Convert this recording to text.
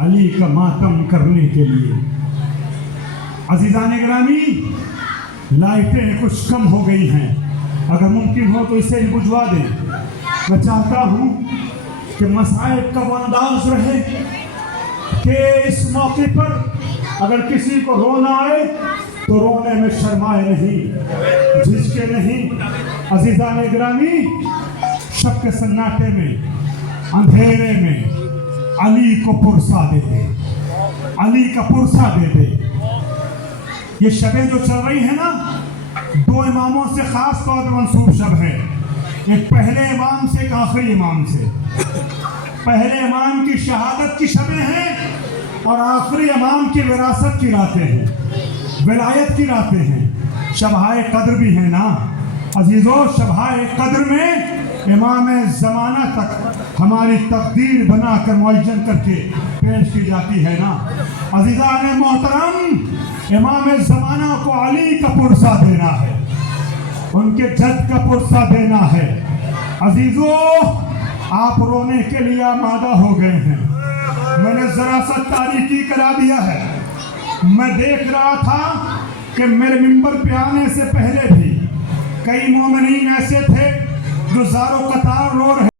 علی کا ماتم کرنے کے لیے۔ عزیزان گرامی، لائٹیں کچھ کم ہو گئی ہیں، اگر ممکن ہو تو اسے بجھوا دیں۔ میں چاہتا ہوں کہ مسائب کا وہ انداز رہے کہ اس موقع پر اگر کسی کو رونا آئے تو رونے میں شرمائے نہیں، جھجکے نہیں۔ عزیزان گرامی، شب کے سناٹے میں، اندھیرے میں علی کو پرسا دے دے، علی کا پرسا دے دے۔ یہ شبیں جو چل رہی ہیں نا، دو اماموں سے خاص طور پر منسوب شب ہے، ایک پہلے امام سے ایک آخری امام سے۔ پہلے امام کی شہادت کی شبیں ہیں اور آخری امام کی وراثت کی راتیں ہیں، ولایت کی راتیں ہیں۔ شبہائے قدر بھی ہیں نا عزیزو، شبہائے قدر میں امام زمانہ تک ہماری تقدیر بنا کر معین کر کے پیش کی جاتی ہے نا۔ عزیزان محترم، امام زمانہ کو علی کا پرسا دینا ہے، ان کے جد کا پرسا دینا ہے۔ عزیزو، آپ رونے کے لیے آمادہ ہو گئے ہیں، میں نے ذرا سا تاریکی کرا دیا ہے۔ میں دیکھ رہا تھا کہ میرے منبر پہ آنے سے پہلے بھی کئی مومنین ایسے تھے جو زار و قطار رو رہے